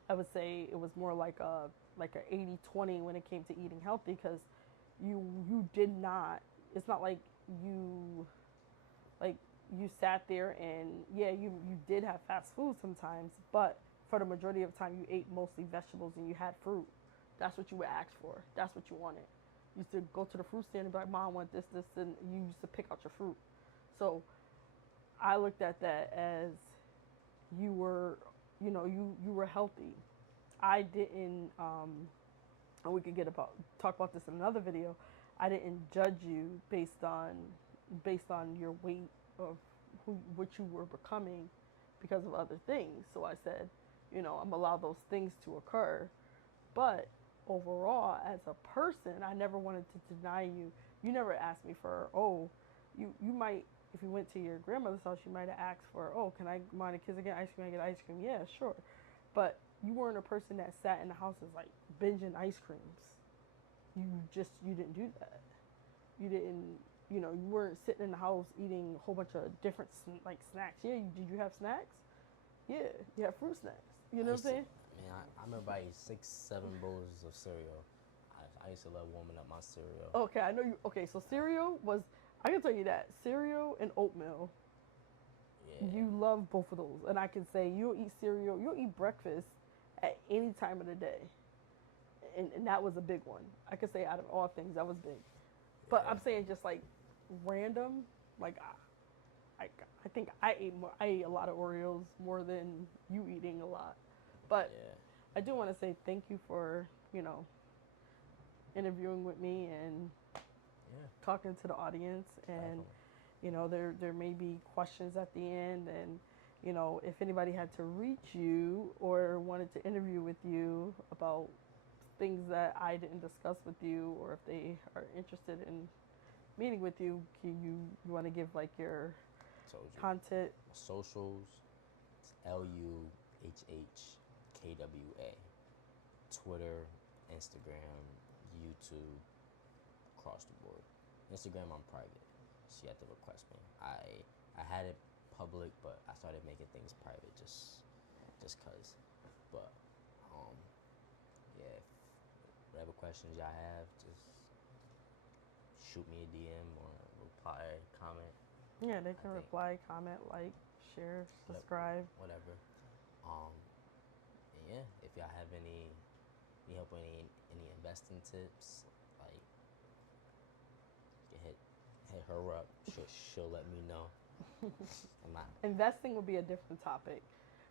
I would say it was more like a 80-20 when it came to eating healthy, because you did not. It's not like you sat there and you did have fast food sometimes, but for the majority of the time you ate mostly vegetables and you had fruit. That's what you would ask for. That's what you wanted. You used to go to the fruit stand and be like, Mom, I want this, and you used to pick out your fruit. So I looked at that as you were, you were healthy. I didn't, and we could talk about this in another video. I didn't judge you based on your weight of what you were becoming because of other things. So I said, I'm gonna allow those things to occur, but overall, as a person, I never wanted to deny you you never asked me for, oh, you might, if you went to your grandmother's house, you might have asked for, oh, can I mind the kids again ice cream? I get ice cream. Yeah, sure. But you weren't a person that sat in the house and like binging ice creams. You didn't do that. You didn't, you weren't sitting in the house eating a whole bunch of different like snacks. Yeah, did you have snacks? Yeah, you have fruit snacks. You know what I'm saying? Man, I remember I ate 6-7 bowls of cereal. I used to love warming up my cereal. Okay, I know you. Okay, so cereal was, I can tell you that cereal and oatmeal. Yeah. You love both of those, and I can say you'll eat cereal, you'll eat breakfast at any time of the day, and that was a big one. I could say out of all things, that was big. But Yeah. I'm saying just like random, like I think I ate a lot of Oreos more than you eating a lot. But Yeah. I do want to say thank you for interviewing with me and Yeah. talking to the audience. And there may be questions at the end, and if anybody had to reach you or wanted to interview with you about things that I didn't discuss with you, or if they are interested in meeting with you, you want to give like your Told you. content? Socials, it's LUHHKWA. Twitter, Instagram, YouTube, across the board. Instagram, I'm private, so you have to request me. I had it public, but I started making things private just cause. But yeah, whatever questions y'all have, just shoot me a DM or reply, comment. Yeah, they can reply, comment, like, share, subscribe. Whatever. And yeah, if y'all have any help with any investing tips, like, you hit her up. She'll let me know. Investing will be a different topic.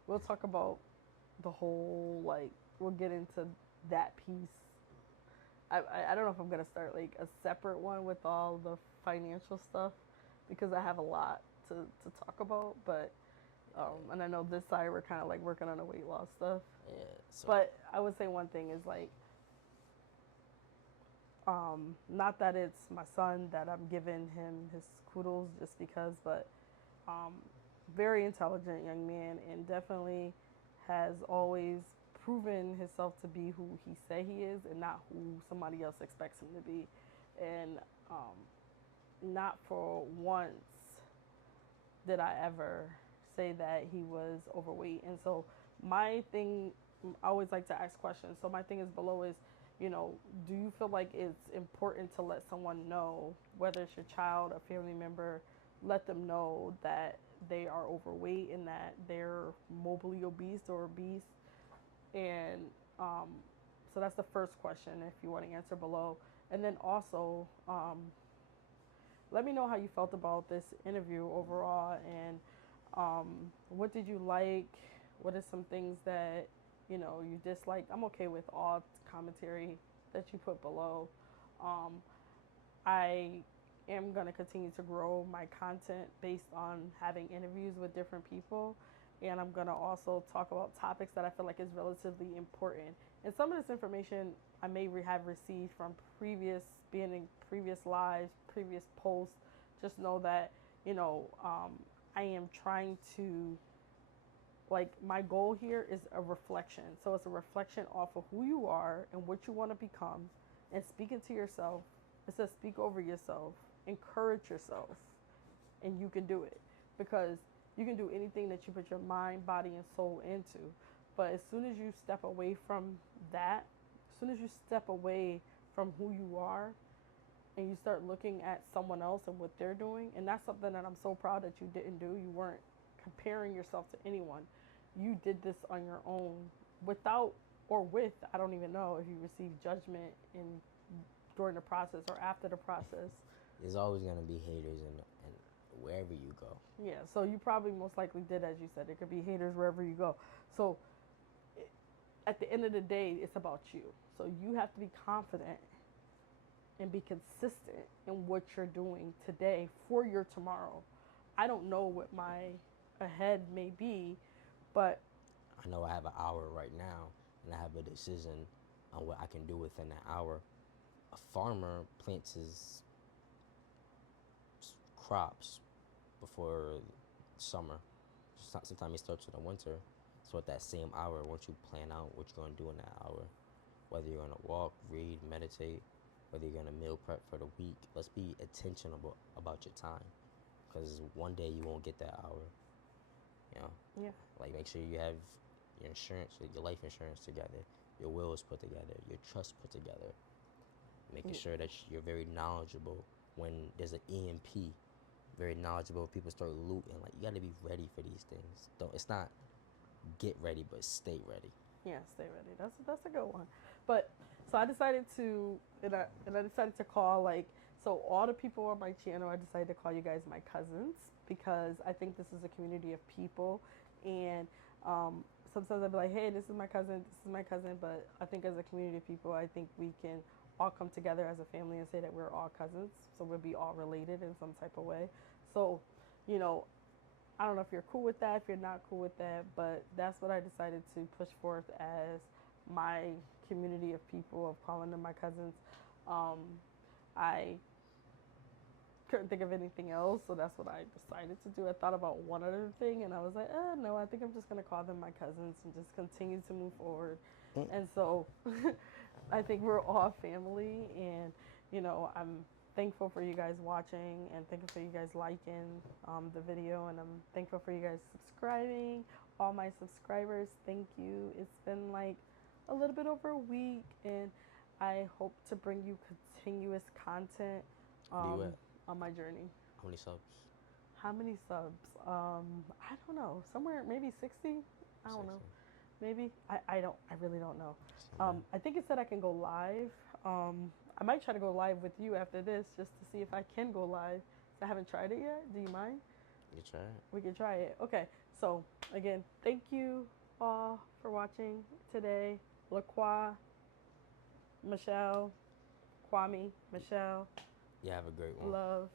We'll talk about the whole, like, we'll get into that piece. I don't know if I'm gonna start like a separate one with all the financial stuff, because I have a lot to talk about. But and I know this side we're kind of like working on the weight loss stuff. Yeah. So. But I would say one thing is like, not that it's my son that I'm giving him his kudos just because, but very intelligent young man, and definitely has always proven himself to be who he say he is and not who somebody else expects him to be. And not for once did I ever say that he was overweight. And so my thing, I always like to ask questions. So my thing is below is, do you feel like it's important to let someone know, whether it's your child, a family member, let them know that they are overweight and that they're morbidly obese or obese? And so that's the first question, if you want to answer below. And then also, let me know how you felt about this interview overall, and what did you like? What are some things that you dislike? I'm okay with all commentary that you put below. I am going to continue to grow my content based on having interviews with different people, and I'm going to also talk about topics that I feel like is relatively important. And some of this information I may have received from being in previous lives, previous posts. Just know that, I am trying to, like, my goal here is a reflection. So it's a reflection off of who you are and what you want to become, and speaking to yourself. It says speak over yourself, encourage yourself, and you can do it, because you can do anything that you put your mind, body, and soul into. But as soon as you step away from that, as soon as you step away from who you are and you start looking at someone else and what they're doing, and that's something that I'm so proud that you didn't do. You weren't comparing yourself to anyone. You did this on your own, without or with, I don't even know if you received judgment during the process or after the process. There's always going to be haters and wherever you go. Yeah, so you probably most likely did, as you said. There could be haters wherever you go. So at the end of the day, it's about you. So you have to be confident and be consistent in what you're doing today for your tomorrow. I don't know what my ahead may be, but I know I have an hour right now, and I have a decision on what I can do within that hour. A farmer plants his crops before summer. Sometimes it starts in the winter. So at that same hour, once you plan out what you're gonna do in that hour, whether you're gonna walk, read, meditate, whether you're gonna meal prep for the week, let's be intentional about your time, because one day you won't get that hour. You know, Yeah. like make sure you have your insurance, your life insurance together, your wills put together, your trust put together, making sure that you're very knowledgeable when there's an EMP. Very knowledgeable. People start looting. Like, you got to be ready for these things. Don't. It's not get ready, but stay ready. Yeah, stay ready. That's a good one. But so I decided to and I decided to call like so all the people on my channel. I decided to call you guys my cousins because I think this is a community of people, and sometimes I'll be like, hey, this is my cousin, this is my cousin. But I think as a community of people, I think we can all come together as a family and say that we're all cousins. So we'll be all related in some type of way. So, you know, I don't know if you're cool with that, if you're not cool with that, but that's what I decided to push forth as my community of people, of calling them my cousins. I couldn't think of anything else, so that's what I decided to do. I thought about one other thing, and I was like, no, I think I'm just going to call them my cousins and just continue to move forward. And so I think we're all family, and, you know, I'm thankful for you guys watching and thankful for you guys liking the video, and I'm thankful for you guys subscribing. All my subscribers, thank you. It's been like a little bit over a week, and I hope to bring you continuous content on my journey. How many subs? How many subs? I don't know. Somewhere maybe 60. I don't know. Maybe. I really don't know. I think it said I can go live. I might try to go live with you after this just to see if I can go live. I haven't tried it yet. Do you mind? You try it. We can try it. Okay. So again, thank you all for watching today. LaQua, Machelle, Kwame, Machelle. Yeah, have a great one. Love.